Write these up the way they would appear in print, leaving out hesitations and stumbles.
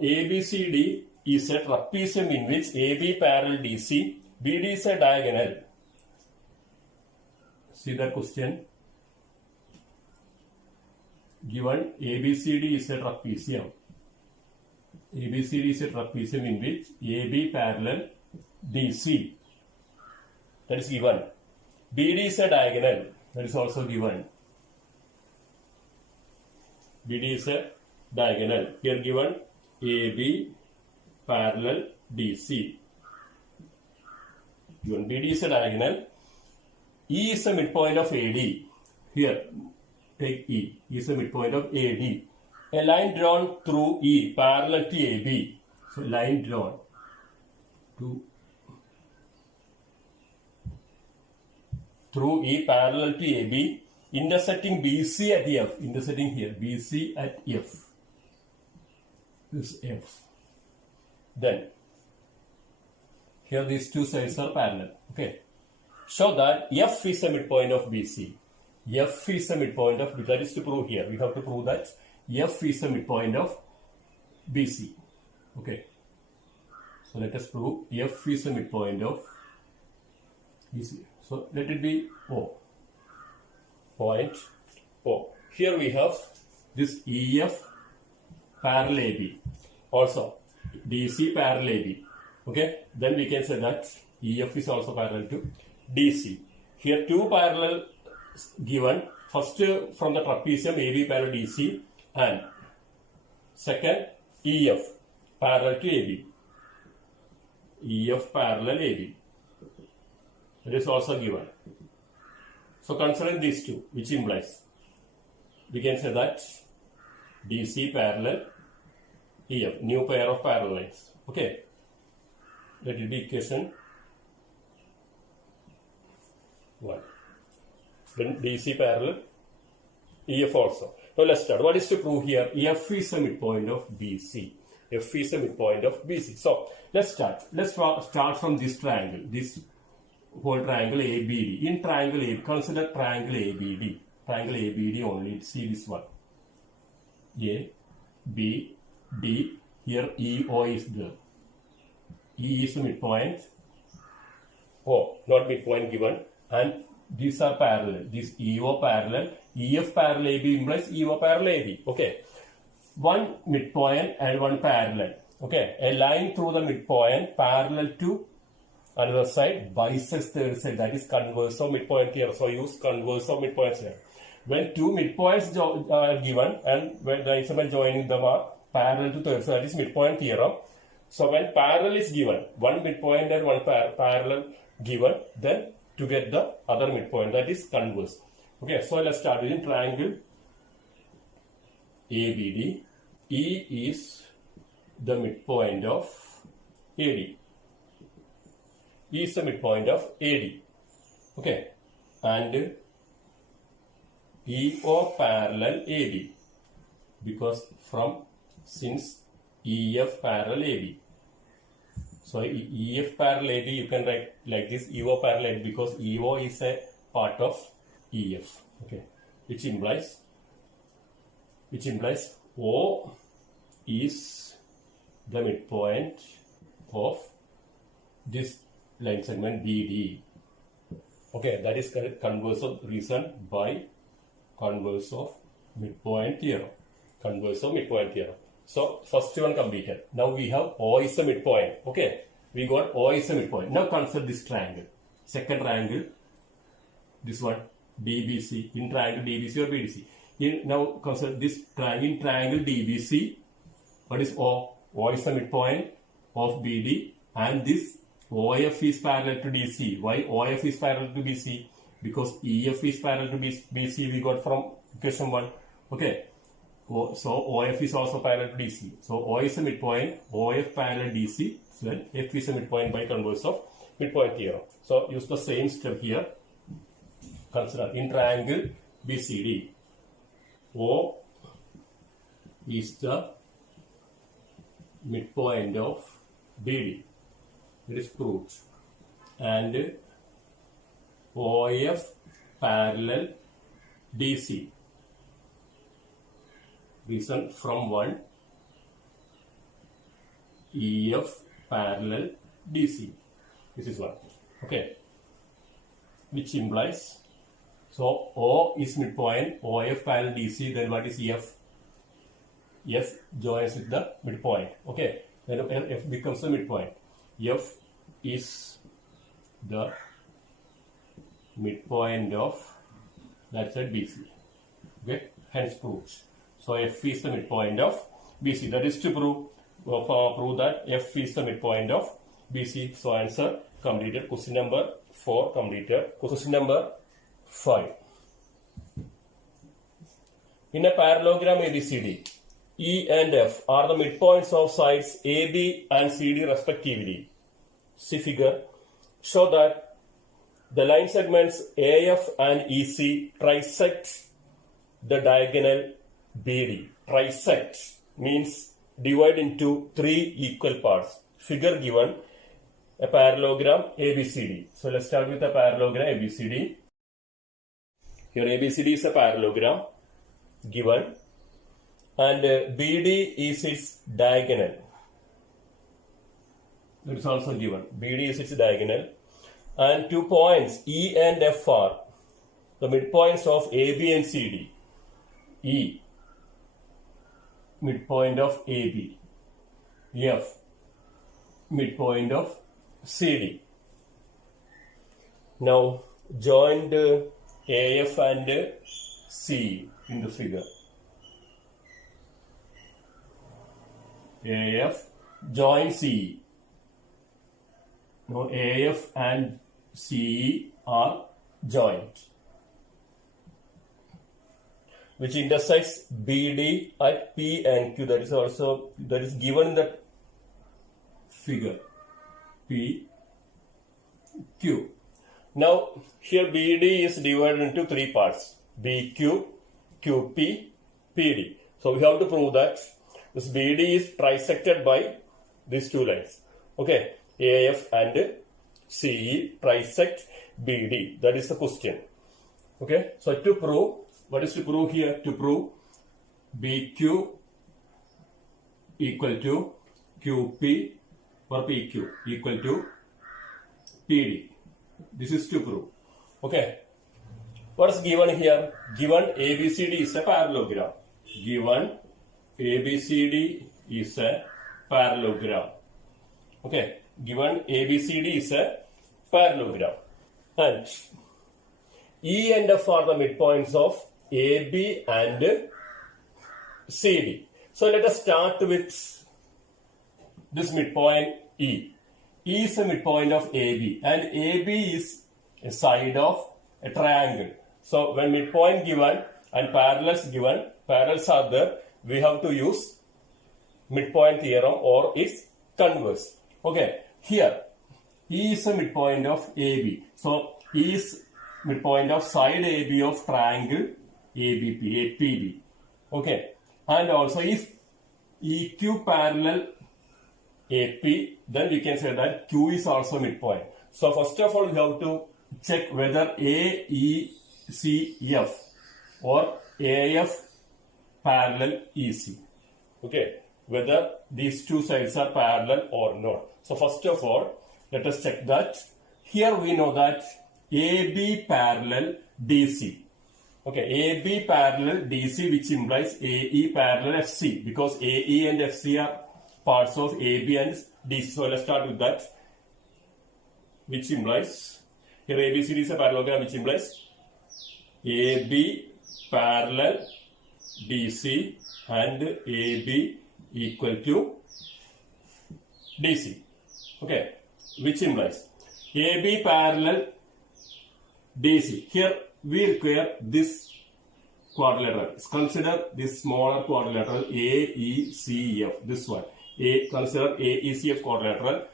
ABCD is a trapezium in which AB parallel DC, BD is a diagonal. See the question. Given ABCD is a trapezium. ABCD is a trapezium in which AB parallel DC. That is given. BD is a diagonal. That is also given. BD is a diagonal. Here given AB parallel DC. Given BD is a diagonal. E is a midpoint of AD. Here, take E. E is a midpoint of AD. A line drawn through E parallel to AB. So, line drawn through E parallel to AB, intersecting BC at F. Intersecting here, BC at F. This is F. Then, here these two sides are parallel. Okay. Show that F is a midpoint of BC. F is a midpoint of, that is to prove here. We have to prove that F is a midpoint of BC. Okay. So let us prove F is a midpoint of BC. So let it be O. Point O. Here we have this EF parallel AB. Also DC parallel AB. Okay. Then we can say that EF is also parallel to DC. Here two parallel given. First from the trapezium AB parallel DC and second EF parallel to AB. EF parallel AB. It is also given. So considering these two, which implies we can say that DC parallel EF, new pair of parallel lines. Okay. Let it be equation 1. Then DC parallel EF also. Now let's start. What is to prove here? F is a midpoint of BC. F is a midpoint of BC. So let's start. Let's start from this triangle. This whole triangle ABD. In triangle A, consider triangle ABD. Triangle ABD only. See this one. A, B, D. Here EO is there. E is the midpoint. O, not midpoint given. And these are parallel. This EO parallel. EF parallel AB implies EO parallel AB. Okay. One midpoint and one parallel. Okay. A line through the midpoint parallel to another side bisects third side. That is converse of midpoint here. So use converse of midpoints here. When two midpoints are given and when the isomers joining them are parallel to third side, that is midpoint theorem. So when parallel is given, one midpoint and one parallel given, then to get the other midpoint, that is converse. Okay, so let's start with triangle ABD. E is the midpoint of AD. E is the midpoint of AD. Okay, and EO parallel AB, because since EF parallel AB. So EF parallel AB you can write like this, EO parallel AB, because EO is a part of EF. Okay, which implies O is the midpoint of this line segment BD. Okay, that is converse of reason by converse of midpoint theorem. Converse of midpoint theorem. So first one completed. Now we have O is a midpoint. Okay, we got O is a midpoint. Now consider this triangle. Second triangle, this one DBC. In triangle DBC or BDC. Now consider this in triangle DBC. What is O? O is the midpoint of BD, and this OF is parallel to DC. Why OF is parallel to BC? Because EF is parallel to BC. We got from equation 1. Okay. So OF is also parallel to DC. So O is a midpoint, OF parallel DC. So then F is a midpoint by converse of midpoint theorem. So use the same step here. Consider in triangle BCD. O is the midpoint of BD. It is proved. And OF parallel DC. Reason from 1. EF parallel DC. This is one. Okay. Which implies, so O is midpoint, OF parallel DC, then what is EF? F joins with the midpoint. Okay. Then F becomes the midpoint. F is the midpoint of that side BC. Okay. Hence proved. So F is the midpoint of BC. That is to prove that F is the midpoint of BC. So answer completed. Question number 4 completed. Question number 5. In a parallelogram ABCD, E and F are the midpoints of sides AB and CD respectively. See figure. Show that the line segments AF and EC trisect the diagonal BD. Trisect means divide into 3 equal parts. Figure given a parallelogram ABCD. So let's start with a parallelogram ABCD. Here ABCD is a parallelogram given, and BD is its diagonal. It is also given. BD is its diagonal, and 2 points E and F are the midpoints of AB and CD. E, midpoint of AB. F, midpoint of CD. Now joined AF and C in the figure. AF join CE. Now AF and CE are joined, which intersects BD at P and Q. That is given in the figure. P, Q. Now here BD is divided into 3 parts: BQ, QP, PD. So we have to prove that this BD is trisected by these 2 lines. Okay, AF and CE trisect BD. That is the question. Okay, so to prove, what is to prove here? To prove BQ equal to QP or PQ equal to PD. This is to prove. Okay. What is given here? Given ABCD is a parallelogram. Given ABCD is a parallelogram. Okay. Given ABCD is a parallelogram. And E and F are the midpoints of AB and CD. So let us start with this midpoint E. E is the midpoint of AB, and AB is a side of a triangle. So when midpoint given and parallels given, parallels are there, we have to use midpoint theorem or its converse. Okay, here E is the midpoint of AB. So E is midpoint of side AB of triangle ABP, APB. Okay, and also if EQ parallel AP, then we can say that Q is also midpoint. So first of all, we have to check whether AECF or AF parallel EC. Okay, whether these 2 sides are parallel or not. So first of all, let us check that. Here we know that AB parallel DC. Okay, AB parallel DC, which implies AE parallel FC, because AE and FC are parts of AB and DC. So let's start with that, which implies here ABCD is a parallelogram, which implies AB parallel DC and AB equal to DC. Okay, which implies AB parallel DC. Here we require this quadrilateral. Consider this smaller quadrilateral AECF. This one. Consider AECF quadrilateral.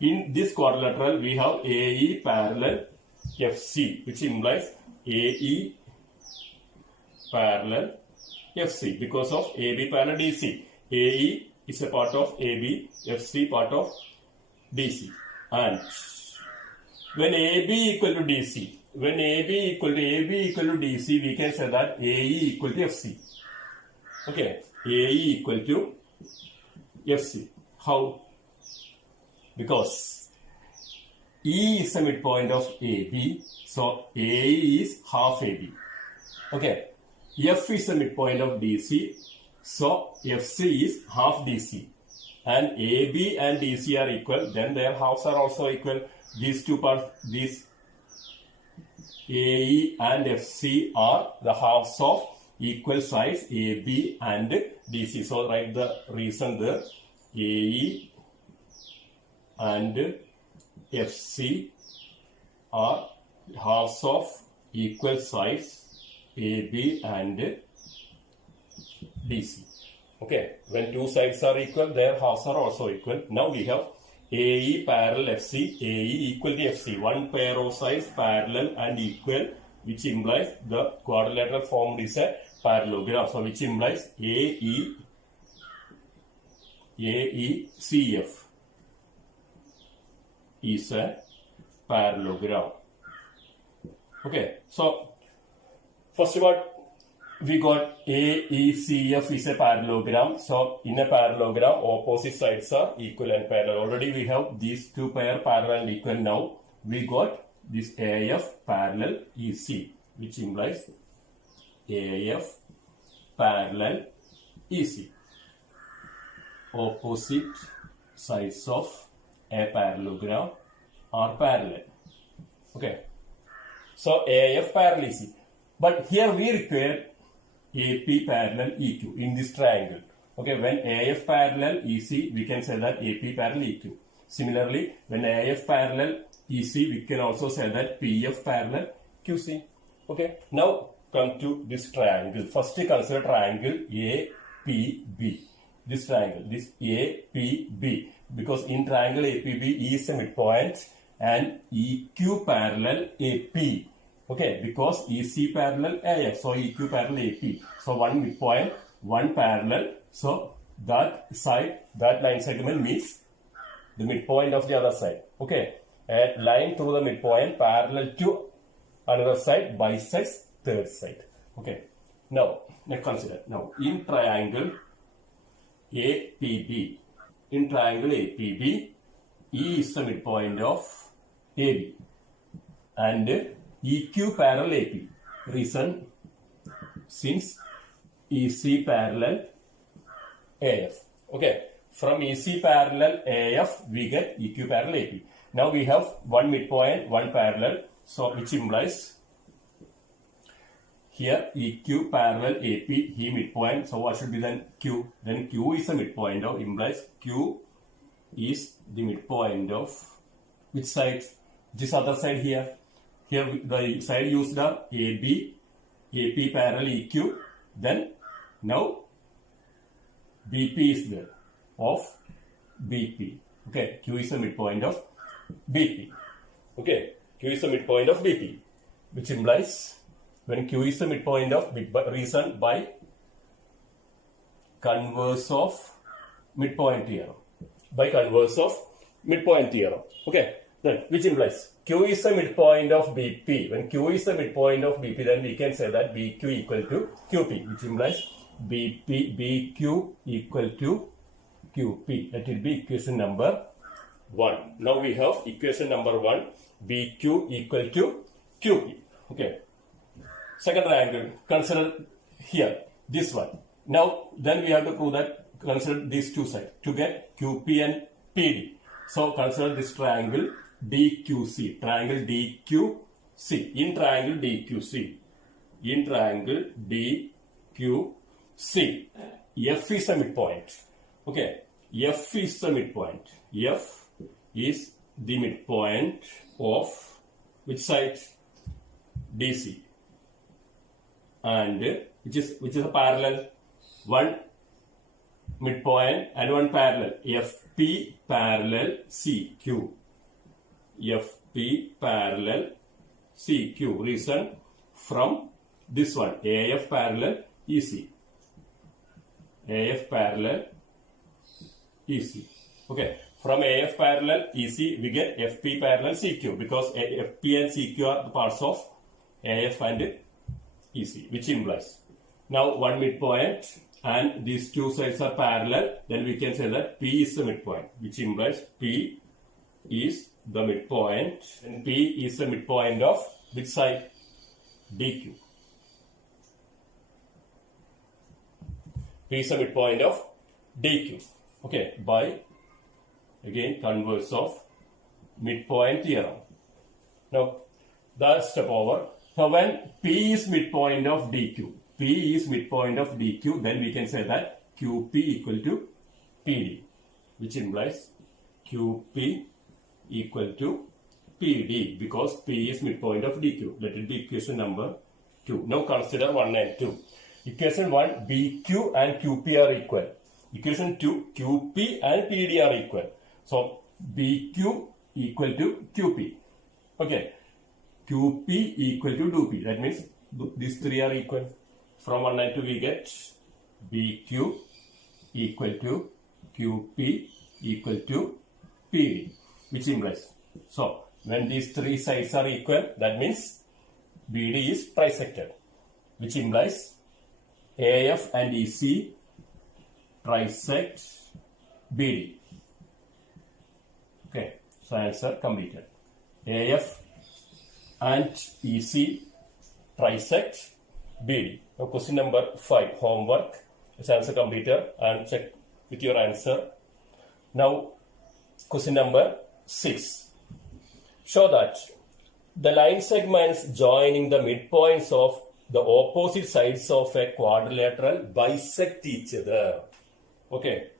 In this quadrilateral, we have AE parallel FC, which implies AE parallel FC because of AB parallel DC. AE is a part of AB, FC part of DC. And when AB equal to DC, when AB equal to DC, we can say that AE equal to FC. Okay, AE equal to FC. How? Because E is the midpoint of AB, so AE is half AB. Okay. F is the midpoint of DC, so FC is half DC. And AB and DC are equal, then their halves are also equal. These two parts, these AE and FC are the halves of equal size AB and DC. So write the reason there. AE and FC are halves of equal size AB and DC. Okay, when two sides are equal, their halves are also equal. Now we have AE parallel FC, AE equal to FC. One pair of sides parallel and equal, which implies the quadrilateral formed is a parallelogram. So which implies AECF is a parallelogram. Okay, so first of all, we got AECF is a parallelogram. So in a parallelogram, opposite sides are equal and parallel. Already we have these two pair parallel and equal. Now we got this AF parallel EC, which implies AF parallel EC. Opposite sides of a parallelogram are parallel. Okay. So AF parallel EC. But here we require AP parallel EQ in this triangle. Okay, when AF parallel EC, we can say that AP parallel EQ. Similarly, when AF parallel EC, we can also say that PF parallel QC. Okay, now come to this triangle. First, consider triangle APB. This triangle, this APB. Because in triangle APB, E is a midpoint and EQ parallel AP. Okay, because EC parallel AF, so EQ parallel AP. So one midpoint, one parallel. So that side, that line segment means the midpoint of the other side. Okay, a line through the midpoint parallel to another side bisects third side. Okay, now let's consider. Now in triangle APB, E is the midpoint of AB and EQ parallel AP. Reason, since EC parallel AF. Okay, from EC parallel AF we get EQ parallel AP. Now we have one midpoint, one parallel, so which implies here EQ parallel AP, he midpoint. So what should be then Q? Then Q is the midpoint of, implies Q is the midpoint of which side? This other side here. Here the side used are AB, AP parallel EQ. Then now BP is there of BP. Okay, Q is the midpoint of BP. Okay, Q is the midpoint of BP, which implies when Q is the midpoint of BP, reason by converse of midpoint theorem. By converse of midpoint theorem. Okay, then which implies Q is the midpoint of BP. When Q is the midpoint of BP, then we can say that BQ equal to QP, which implies BQ equal to QP. That will be equation number 1. Now we have equation number 1, BQ equal to QP. Okay. Second triangle, consider here, this one. Now, then we have to prove that, consider these two sides to get QP and PD. So, consider this triangle DQC, triangle DQC, in triangle DQC, F is the midpoint. Okay, F is the midpoint. F is the midpoint of which side? DC. And which is a parallel, one midpoint and one parallel, FP parallel CQ. FP parallel CQ. Reason, from this one, AF parallel EC. AF parallel EC. Okay, from AF parallel EC we get FP parallel CQ, because FP and CQ are the parts of AF and EC, which implies now one midpoint and these two sides are parallel, then we can say that P is the midpoint, which implies P is the midpoint, and P is the midpoint of which side? DQ. P is the midpoint of DQ. Okay, by again converse of midpoint theorem. Now, that's step over. So when P is midpoint of DQ, P is midpoint of DQ, then we can say that QP equal to PD, which implies QP equal to PD because P is midpoint of DQ. Let it be equation number 2. Now consider 1 and 2. Equation 1, BQ and QP are equal. Equation 2, QP and PD are equal. So BQ equal to QP. Okay. QP equal to 2P. That means these three are equal. From 1 and 2 we get BQ equal to QP equal to PD, which implies. So when these three sides are equal, that means BD is trisected, which implies AF and EC trisect BD. Okay, so answer completed. AF and EC trisect BD. Now question number 5, homework. This answer completed and check with your answer. Now question number 6. Show that the line segments joining the midpoints of the opposite sides of a quadrilateral bisect each other. Okay.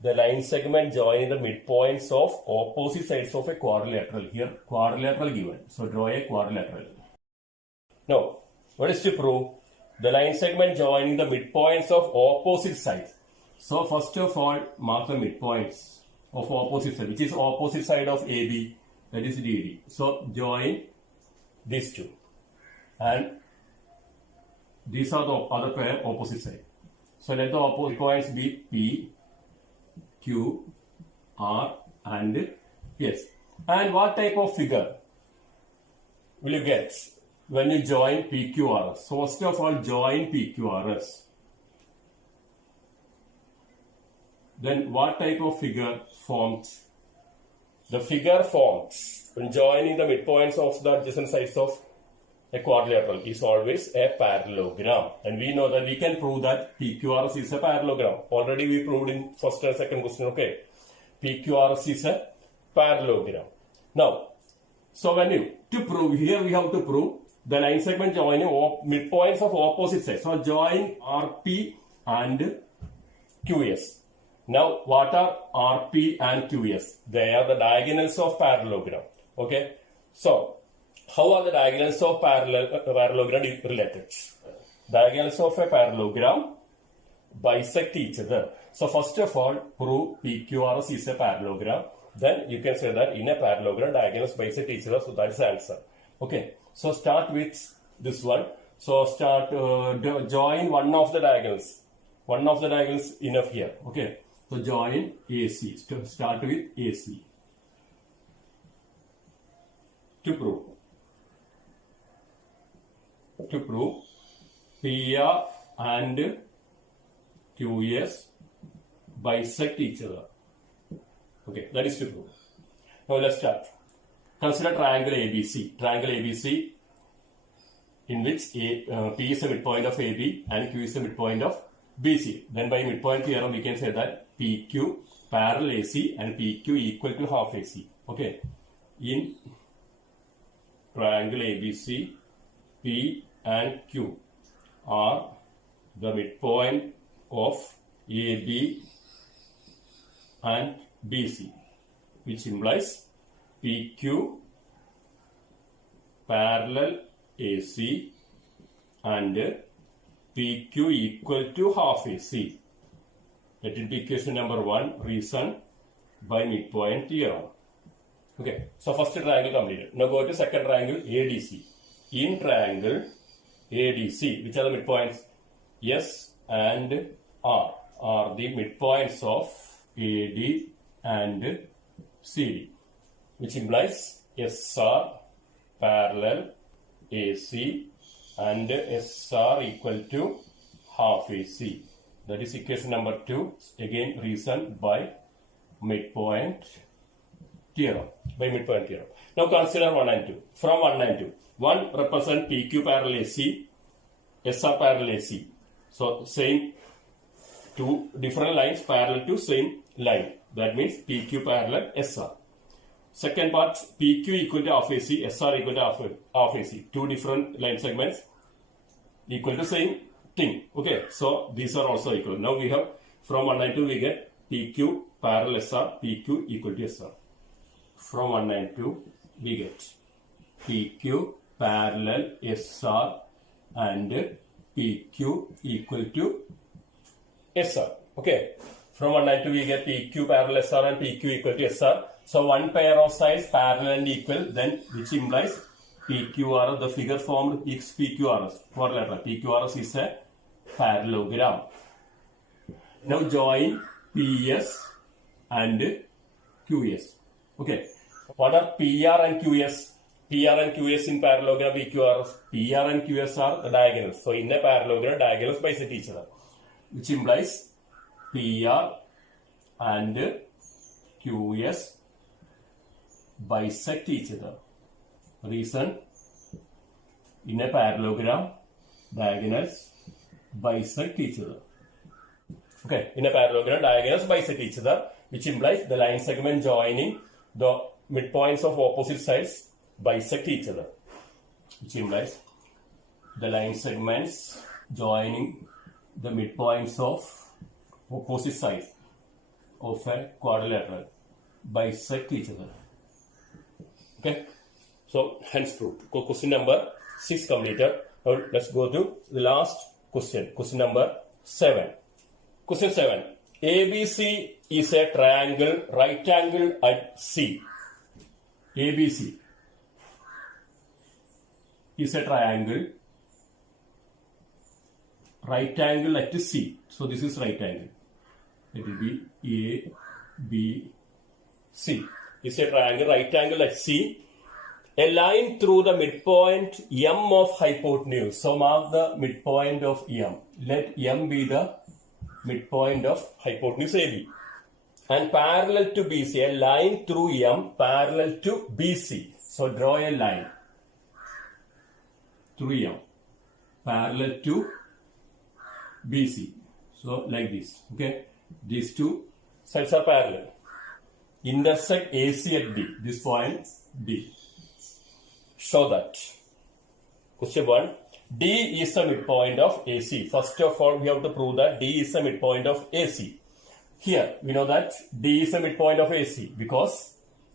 The line segment joining the midpoints of opposite sides of a quadrilateral. Here quadrilateral given. So draw a quadrilateral. Now, what is to prove? The line segment joining the midpoints of opposite sides. So first of all, mark the midpoints of opposite side, which is opposite side of AB, that is DD. So join these two. And these are the other pair opposite side. So let the opposite points be P, Q, R and S. And what type of figure will you get when you join PQRS? So first of all, join PQRS. Then what type of figure formed? The figure formed when joining the midpoints of the adjacent sides of a quadrilateral is always a parallelogram. And we know that we can prove that PQRS is a parallelogram. Already we proved in first and second question, okay. PQRS is a parallelogram. Now, so to prove, here we have to prove the line segment joining midpoints of opposite sides. So join RP and QS. Now, what are RP and QS? They are the diagonals of parallelogram. Okay. So, how are the diagonals of parallelogram related? Diagonals of a parallelogram bisect each other. So, first of all, prove PQRS is a parallelogram. Then you can say that in a parallelogram, diagonals bisect each other. So, that is the answer. Okay. So, start with this one. So, join one of the diagonals. One of the diagonals enough here. Okay. So, join AC. Start with AC. To prove PR and QS bisect each other. Okay, that is to prove. Now let's start. Consider triangle ABC. Triangle ABC in which P is the midpoint of AB and Q is the midpoint of BC. Then by midpoint theorem we can say that PQ parallel AC and PQ equal to half AC. Okay. In triangle ABC, P and Q are the midpoint of AB and BC, which implies PQ parallel AC and PQ equal to half AC. Let it be equation number 1, reason by midpoint theorem. Okay, so first triangle completed. Now go to second triangle ADC. In triangle ADC, which are the midpoints? S and R are the midpoints of AD and CD, which implies SR parallel AC and SR equal to half AC. That is equation number 2. Again reasoned by midpoint theorem. Now consider 1 and 2. From 1 and 2. 1 represent PQ parallel AC, SR parallel AC. So same two different lines parallel to same line. That means PQ parallel SR. Second part, PQ equal to half AC, SR equal to half AC. Two different line segments equal to same thing. Okay, so these are also equal. Now we have from 1 and 2 we get PQ parallel SR, PQ equal to SR. From 1 and 2 we get PQ parallel SR and PQ equal to SR. Okay, from 1 and 2 we get PQ parallel SR and PQ equal to SR. So one pair of sides parallel and equal, then which implies PQRS, the figure formed is PQRS, quadrilateral. PQRS is a parallelogram. Now join PS and QS. Okay, what are PR and QS? PR and QS in parallelogram PQRS. PR and QS are the diagonals. So in a parallelogram, diagonals bisect each other, which implies PR and QS bisect each other. Reason, in a parallelogram, diagonals bisect each other. Okay, in a parallelogram, diagonals bisect each other, which implies the line segment joining the midpoints of opposite sides bisect each other. Which implies the line segments joining the midpoints of opposite sides of a quadrilateral bisect each other. Okay, so hence proved. Question number 6 completed. Now let's go to the last question. Question number 7. Question 7. ABC is a triangle, right angle at C. ABC is a triangle, right angle at C. So this is right angle. It will be A, B, C. Is a triangle, right angle at C. A line through the midpoint M of hypotenuse. So mark the midpoint of M. Let M be the midpoint of hypotenuse AB. And parallel to BC, a line through M parallel to BC. So draw a line through M parallel to BC. So like this. Okay, these two sides are parallel. Intersect AC at D. This point D. Show that. Question 1. D is the midpoint of AC. First of all, we have to prove that D is the midpoint of AC. Here, we know that D is the midpoint of AC because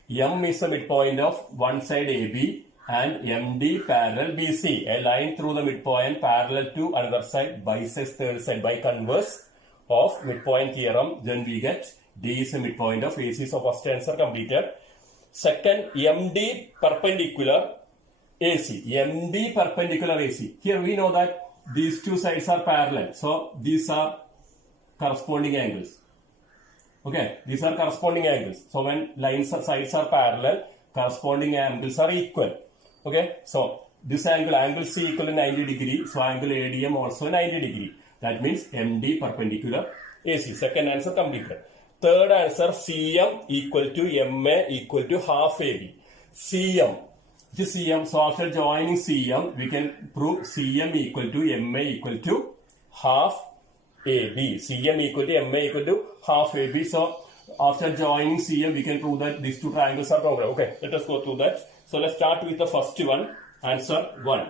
M is the midpoint of one side AB and MD parallel BC. A line through the midpoint parallel to another side bisects third side by converse of midpoint theorem. Then we get D is the midpoint of AC. So first answer completed. Second, MD perpendicular AC. MD perpendicular AC. Here we know that these two sides are parallel. So these are corresponding angles. Okay, these are corresponding angles. So when sides are parallel, corresponding angles are equal. Okay, so this angle C equal to 90 degree. So angle ADM also 90 degree. That means MD perpendicular AC. Second answer completed. Third answer, CM equal to MA equal to half AB. CM. This CM. So after joining CM, we can prove CM equal to MA equal to half AB. CM equal to MA equal to half AB. So after joining CM, we can prove that these two triangles are congruent. Okay, let us go through that. So let's start with the first one. Answer 1.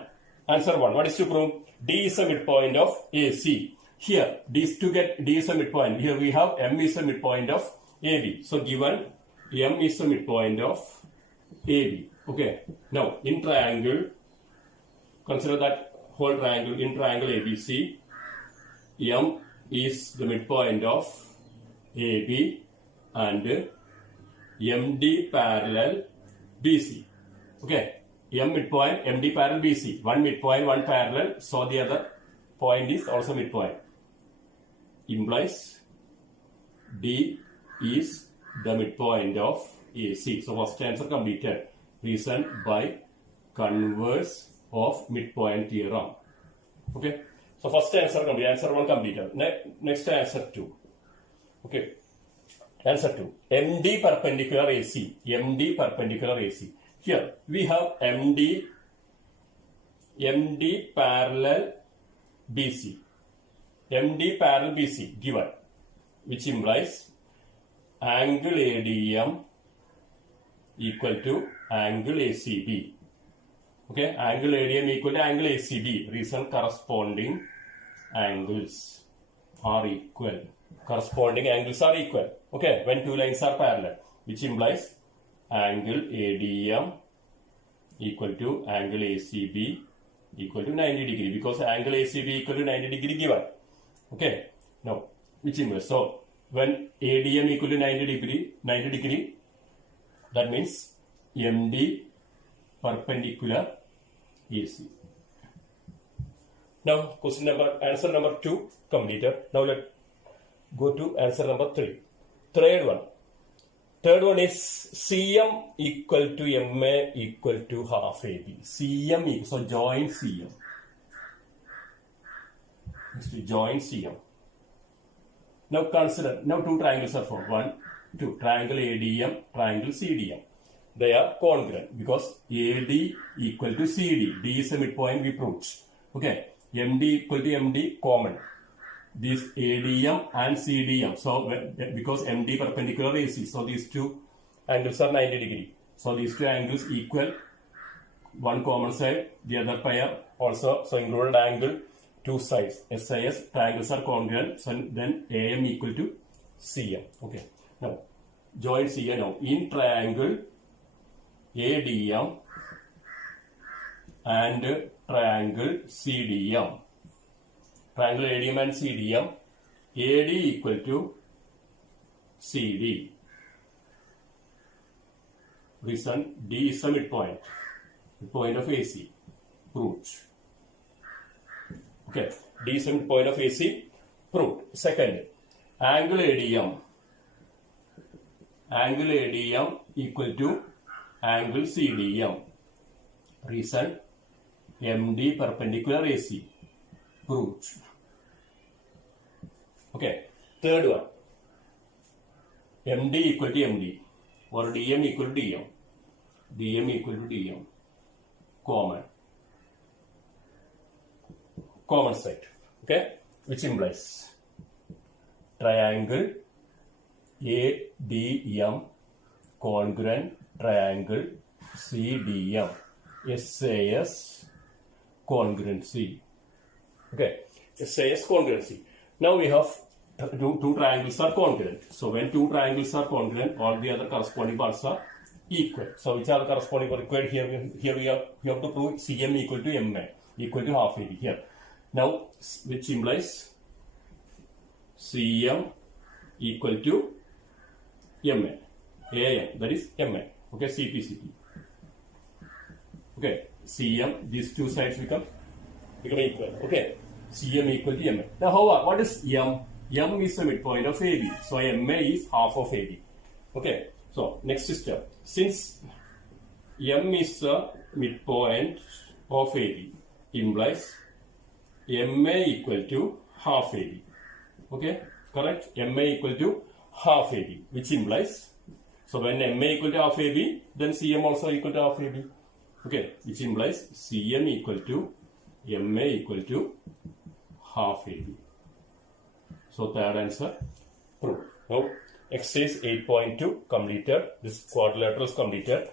Answer 1. What is to prove? D is a midpoint of AC. Here, D is a midpoint. Here we have M is a midpoint of AB. So given M is a midpoint of AB. Okay. Now in triangle, consider that whole triangle. In triangle ABC, M is the midpoint of AB and MD parallel BC. Okay. M midpoint, MD parallel BC. One midpoint, one parallel. So the other point is also midpoint. Implies D is the midpoint of AC. So first answer completed. Reason by converse of midpoint theorem. Okay. So first answer complete. Answer 1 completed. Next answer 2. Okay. Answer 2. MD perpendicular AC. MD perpendicular AC. Here we have MD parallel BC. MD parallel BC given, which implies angle ADM equal to angle ACB. Okay, angle ADM equal to angle ACB. Reason corresponding angles are equal. Corresponding angles are equal. Okay, when two lines are parallel, which implies angle ADM equal to angle ACB equal to 90 degree, because angle ACB equal to 90 degree given. Okay, now which implies, so when ADM equal to 90 degree, that means MD perpendicular AC. Now answer number 2 completed. Now let's go to answer number 3. Third one is CM equal to MA equal to half AB. CM equal, so join CM. Next we join CM. Now consider, now two triangles are formed. 1, 2. Triangle ADM, triangle CDM. They are congruent because AD equal to CD. D is a midpoint, we proved. Okay. MD equal to MD, common. This ADM and CDM. So because MD perpendicular AC, so these two angles are 90 degree. So these two angles equal. One common side, the other pair also. So included angle, two sides. SIS, triangles are congruent. So then AM equal to CM. Okay. Now join CM now. In triangle ADM and triangle CDM. Triangle ADM and CDM. AD equal to CD. Reason D is a midpoint. Midpoint of AC. Proved. Okay. D is a midpoint of AC. Proved. Second, angle ADM. Angle ADM equal to angle CDM. Reason MD perpendicular AC. Proved. Okay. Third one. MD equal to MD or DM equal to DM. DM equal to DM. Common. Common side. Okay. Which implies triangle ADM congruent triangle CDM. SAS congruency. Okay, SAS congruency. Now we have two triangles are congruent. So when two triangles are congruent, all the other corresponding parts are equal. So which are the corresponding parts required here? Here we have to prove CM equal to MA equal to half AB here. Now which implies CM equal to MA. AM, that is MA. Okay, CP. Okay, CM, these two sides become equal. Okay, CM equal to MA. Now, however, what is M? M is the midpoint of AB. So, MA is half of AB. Okay, so next step. Since M is the midpoint of AB, implies MA equal to half AB. Okay, correct? MA equal to half AB, which implies, so when MA equal to half AB, then CM also equal to half AB. Okay, which implies CM equal to MA equal to half AB. So third answer proved. Now exercise 8.2 completed. This quadrilateral is completed.